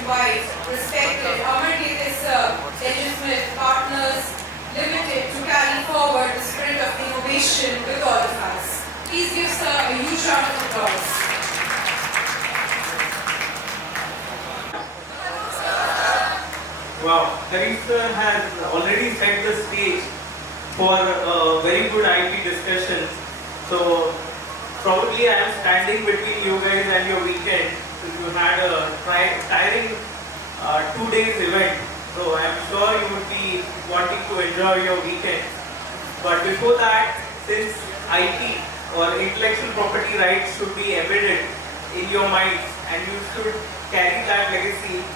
invite respected Amar Gite sir, Legismith Partners Limited to carry forward the spirit of innovation with all of us. Please give sir a huge round of applause. Wow, Karim sir has already set the stage for a very good IP discussion. So probably I am standing between you guys and your weekend. So you had a tiring 2 days event. So I am sure you would be wanting to enjoy your weekend. But before that, since IP or intellectual property rights should be embedded in your minds and you should carry that legacy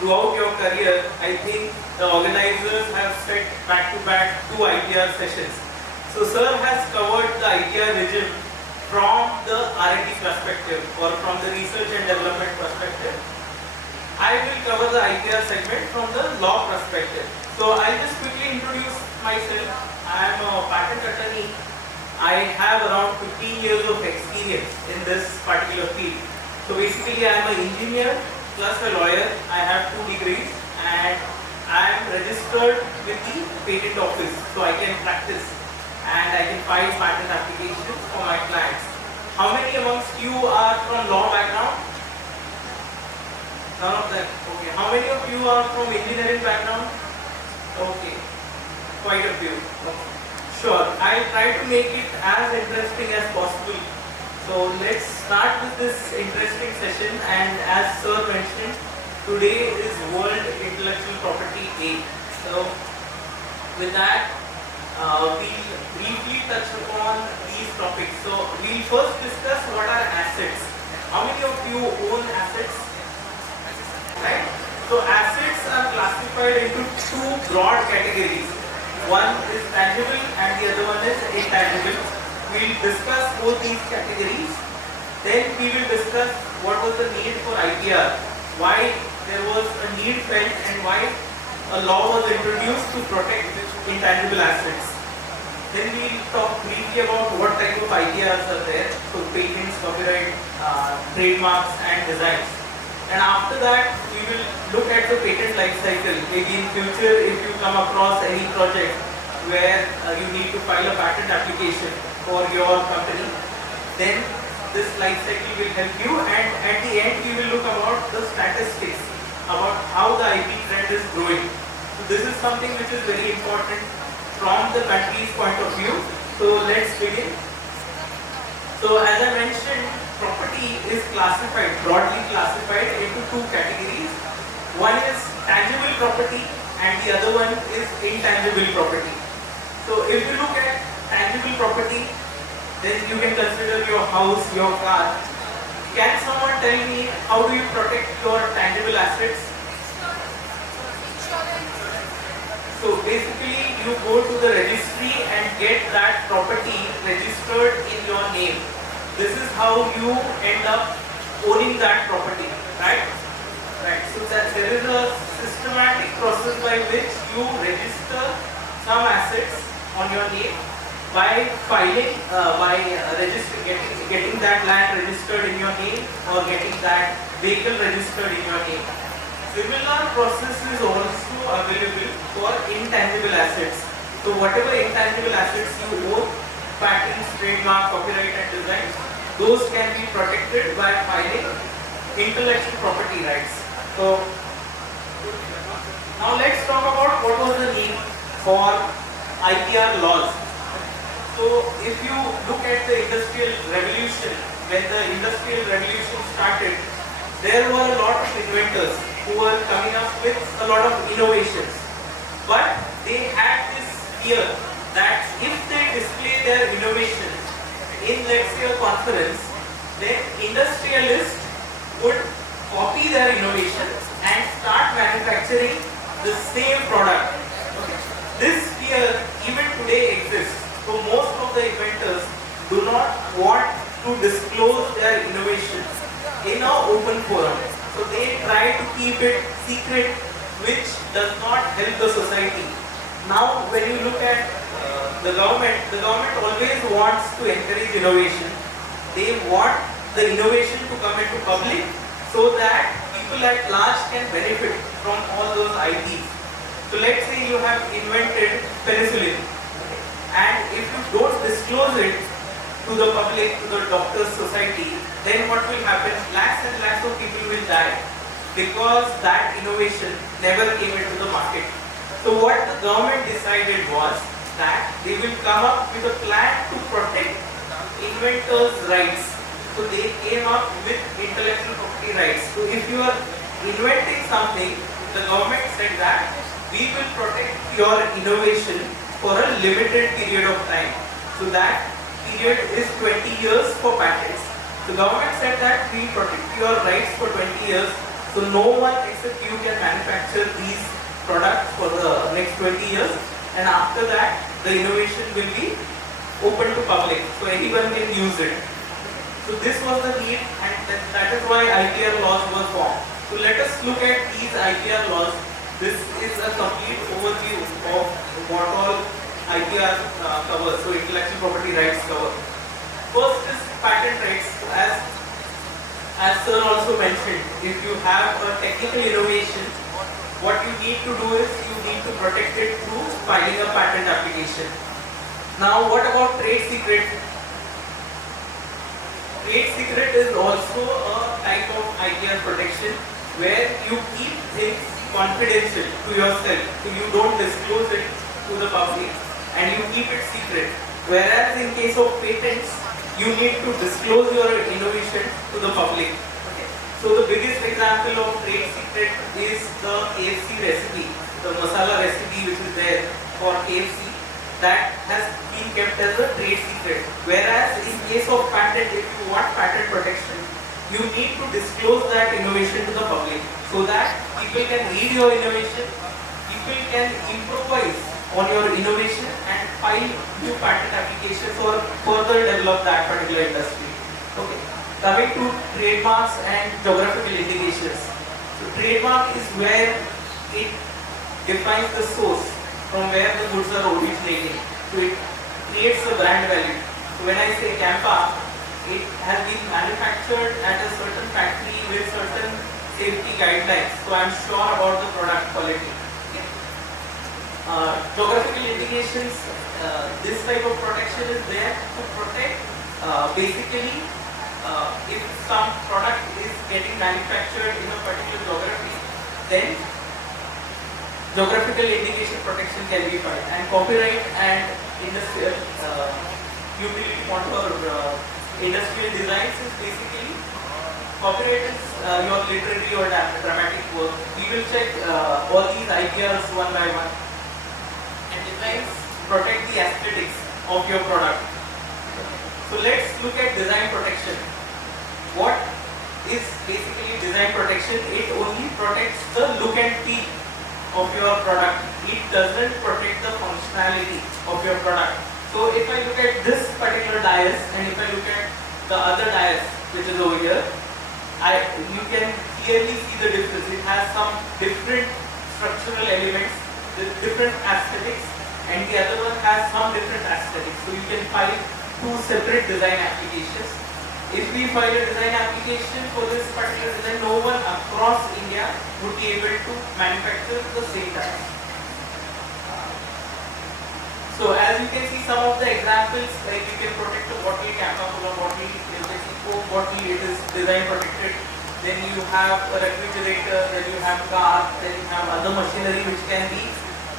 throughout your career, I think the organizers have set back-to-back 2 IPR sessions. So sir has covered the IPR regime from the R&D perspective or from the research and development perspective. I will cover the IPR segment from the law perspective. So I'll just quickly introduce myself. I am a patent attorney. I have around 15 years of experience in this particular field. So basically I am an engineer plus a lawyer. I have 2 degrees and I am registered with the patent office, so I can practice and I can file patent applications for my clients. How many amongst you are from law background? None of them. Okay. How many of you are from engineering background? Okay. Quite a few. Okay. Sure. I'll try to make it as interesting as possible. So let's start with this interesting session, and as sir mentioned, today is World Intellectual Property Day. So with that, we'll briefly touch upon these topics. So we'll first discuss what are assets. How many of you own assets? Right? So assets are classified into 2 broad categories. One is tangible and the other one is intangible. We'll discuss both these categories. Then we will discuss what was the need for IPR, why there was a need felt and why a law was introduced to protect intangible assets. Then we will talk briefly about what type of IPRs are there, so patents, copyright, trademarks and designs. And after that we will look at the patent life cycle. Maybe in future if you come across any project where you need to file a patent application for your company, then this life cycle will help you, and at the end we will look about the statistics about how the IP trend is growing. So this is something which is very important from the country's point of view. So let's begin. So as I mentioned, property is broadly classified into 2 categories. One is tangible property and the other one is intangible property. So if you look at tangible property, then you can consider your house, your car. Can someone tell me how do you protect your tangible assets? So basically you go to the registry and get that property registered in your name. This is how you end up owning that property, right? Right. So that there is a systematic process by which you register some assets on your name by filing, getting that land registered in your name or getting that vehicle registered in your name. Similar process is also available for intangible assets. So whatever intangible assets you own, patents, trademark, copyright and design, those can be protected by filing intellectual property rights. So now let's talk about what was the need for IPR laws. So if you look at the Industrial Revolution, when the Industrial Revolution started, there were a lot of inventors who were coming up with a lot of innovations. But they had this fear that if they display their innovations in, let's say, a conference, then industrialists would copy their innovation and start manufacturing the same product. Okay. This fear even today exists. So most of the inventors do not want to disclose their innovations in an open forum. So they try to keep it secret, which does not help the society. Now when you look at the government always wants to encourage innovation. They want the innovation to come into public so that people people at large can benefit from all those IPs. So let's say you have invented penicillin, and if you don't disclose it to the public, to the doctors' society, then what will happen? Lakhs and lakhs of people will die because that innovation never came into the market. So what the government decided was that they will come up with a plan to protect inventors' rights. So they came up with intellectual property rights. So if you are inventing something, the government said that we will protect your innovation for a limited period of time. So that period is 20 years for patents. The government said that we will protect your rights for 20 years. So no one except you can manufacture these products for the next 20 years. And after that, the innovation will be open to public. So anyone can use it. So this was the need, and that is why IPR laws were formed. So let us look at these IPR laws. This is a complete overview of what all IPR covers, so intellectual property rights cover. First is patent rights. As sir also mentioned, if you have a technical innovation, what you need to do is you need to protect it through filing a patent application. Now what about trade secret? Trade secret is also a type of IPR protection where you keep things confidential to yourself, so you don't disclose it to the public and you keep it secret. Whereas in case of patents, you need to disclose your innovation to the public. Okay. So the biggest example of trade secret is the KFC recipe, the masala recipe which is there for KFC. That has been kept as a trade secret. Whereas in case of patent, if you want patent protection, you need to disclose that innovation to the public so that people can read your innovation, people can improvise on your innovation and file new patent applications or further develop that particular industry. Okay. Coming to trademarks and geographical indications. So trademark is where it defines the source from where the goods are originating. So it creates a brand value. So when I say Campa, it has been manufactured at a certain factory with certain safety guidelines. So I am sure about the product quality. Okay. Geographical indications, this type of protection is there to protect basically if some product is getting manufactured in a particular geography, then geographical indication protection can be filed, and copyright and industrial utility contour industrial designs is basically copyright is your literary or dramatic work. We will check all these IPRs one by one, and designs protect the aesthetics of your product. So let's look at design protection. What is basically design protection? It only protects the look and feel of your product. It doesn't protect the functionality of your product. So if I look at this particular dais and if I look at the other dais which is over here, you can clearly see the difference. It has some different structural elements with different aesthetics, and the other one has some different aesthetics. So you can file two separate design applications. If we file a design application for this particular design, no one across India would be able to manufacture the same type. So as you can see, some of the examples, like you can protect a bottle, Campa Cola bottle, you can see Coke bottle, it is design protected. Then you have a refrigerator, then you have car, then you have other machinery which can be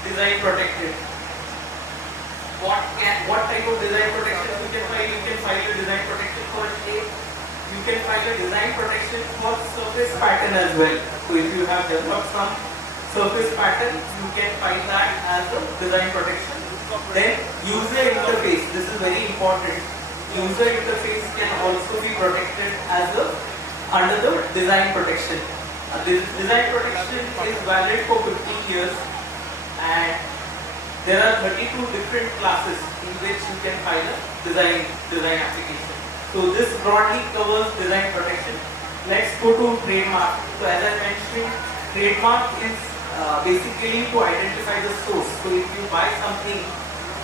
design protected. What type of design protection you can file? You can file a design protection for shape. You can file a design protection for surface pattern as well. So if you have developed some surface pattern, you can file that as a design protection. Then user interface. This is very important. User interface can also be protected as under the design protection. This design protection is valid for 15 years, and there are 32 different classes in which you can file a design application. So this broadly covers design protection. Let's go to trademark. So as I mentioned, trademark is basically to identify the source. So if you buy something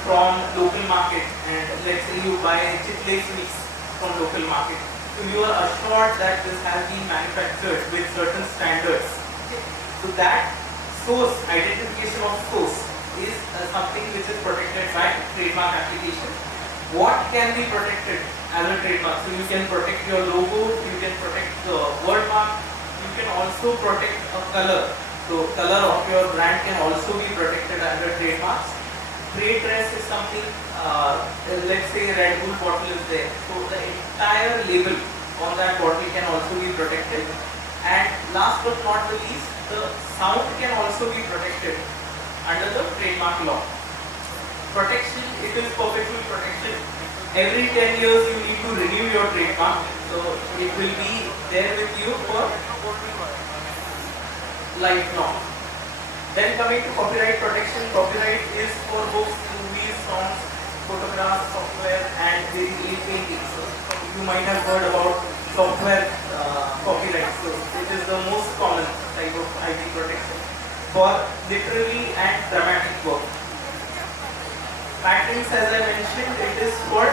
from local market, and let's say you buy chitless mix from local market, So you are assured that this has been manufactured with certain standards. So that source, identification of source is something which is protected by trademark application. What can be protected as a trademark? So you can protect your logo, you can protect the word mark, you can also protect a color. So color of your brand can also be protected under trademarks. Trade dress is something, let's say Red Bull bottle is there. So the entire label on that bottle can also be protected. And last but not the least, the sound can also be protected under the trademark law. Protection, it is perpetual protection. Every 10 years you need to renew your trademark. So it will be there with you for lifelong. Then coming to copyright protection, copyright is for books, movies, songs, photographs, software and basically paintings. So you might have heard about software copyright. So it is the most common type of IP protection for literary and dramatic work. Patents, as I mentioned, it is for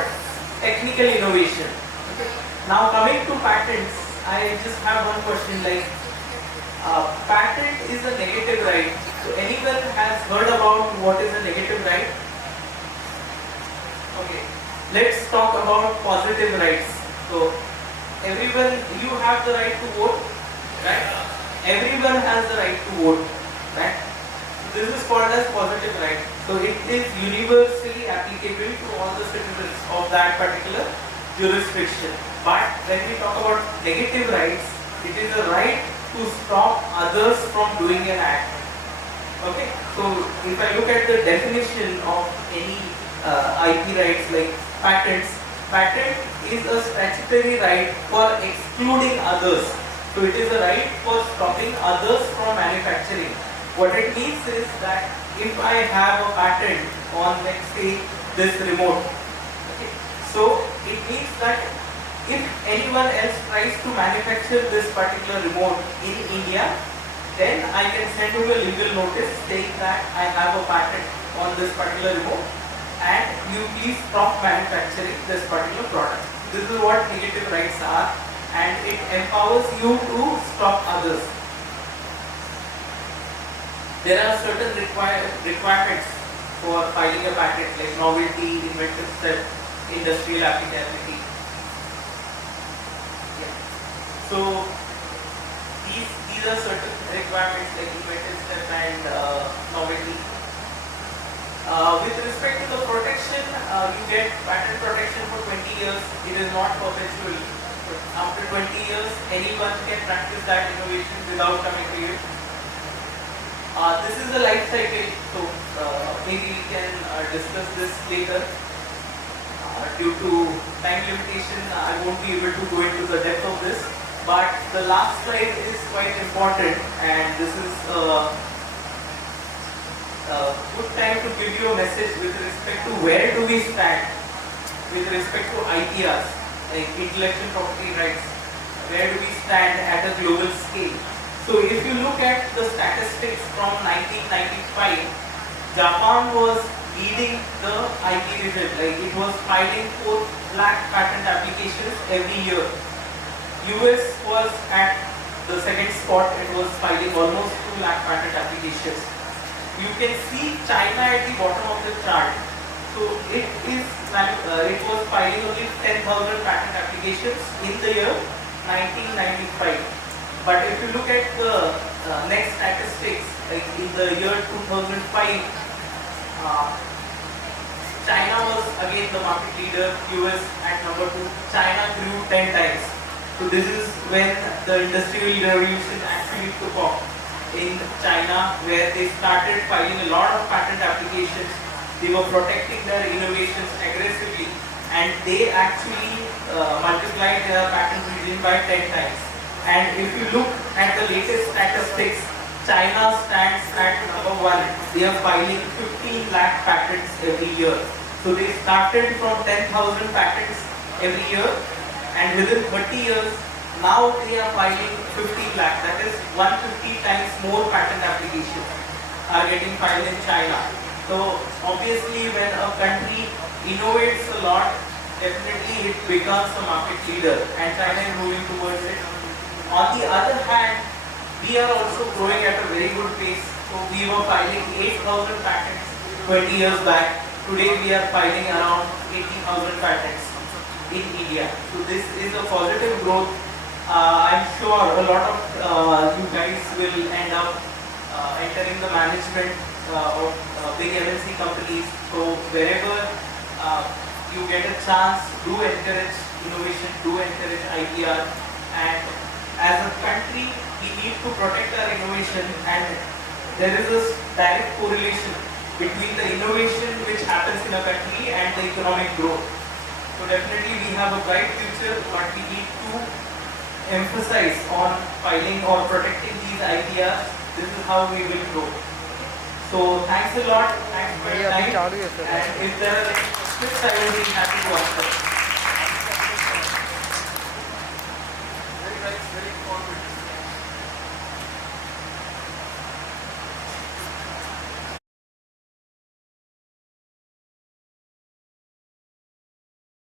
technical innovation. Okay. Now coming to patents, I just have one question, like patent is a negative right. So anyone has heard about what is a negative right? Okay, let's talk about positive rights. So everyone, you have the right to vote, right? Everyone has the right to vote, right? So this is called as positive right. So it is universally applicable to all the citizens of that particular jurisdiction. But when we talk about negative rights, it is a right to stop others from doing an act. Okay, so if I look at the definition of any IP rights like patents, patent is a statutory right for excluding others. So it is a right for stopping others from manufacturing. What it means is that if I have a patent on, let's say, this remote, okay, so it means that if anyone else tries to manufacture this particular remote in India, then I can send you a legal notice saying that I have a patent on this particular remote and you please stop manufacturing this particular product. This is what negative rights are, and it empowers you to stop others. There are certain requirements for filing a patent, like novelty, inventive step, industrial applicability. So these are certain requirements like inventive step and novelty. With respect to the protection, you get patent protection for 20 years. It is not perpetual. But after 20 years, anyone can practice that innovation without coming to you. This is the life cycle, so maybe we can discuss this later. Due to time limitation, I won't be able to go into the depth of this. But the last slide is quite important, and this is a good time to give you a message with respect to where do we stand with respect to IPRs, like intellectual property rights. Where do we stand at a global scale? So if you look at the statistics from 1995, Japan was leading the IP region, like it was filing 4 lakh patent applications every year. US was at the second spot, it was filing almost 2 lakh patent applications. You can see China at the bottom of the chart. So it was filing only 10,000 patent applications in the year 1995. But if you look at the next statistics, like in the year 2005, China was again the market leader, US at number 2. China grew 10 times. So this is when the industrial revolution actually took off in China, where they started filing a lot of patent applications. They were protecting their innovations aggressively, and they actually multiplied their patent region by 10 times. And if you look at the latest statistics, China stands at number 1. They are filing 15 lakh patents every year. So they started from 10,000 patents every year, and within 30 years, now they are filing 15 lakh. That is 150 times more patent applications are getting filed in China. So obviously, when a country innovates a lot, definitely it becomes a market leader and China is moving towards it. On the other hand, we are also growing at a very good pace. So we were filing 8,000 patents 20 years back. Today we are filing around 80,000 patents in India. So this is a positive growth. I'm sure a lot of you guys will end up entering the management of big MNC companies. So wherever you get a chance, do encourage innovation, do encourage IPR, and as a country we need to protect our innovation, and there is a direct correlation between the innovation which happens in a country and the economic growth. So definitely we have a bright future, but we need to emphasize on filing or protecting these IPRs. This is how we will grow. So thanks a lot, thanks for your time, and if there are any questions I will be happy to answer.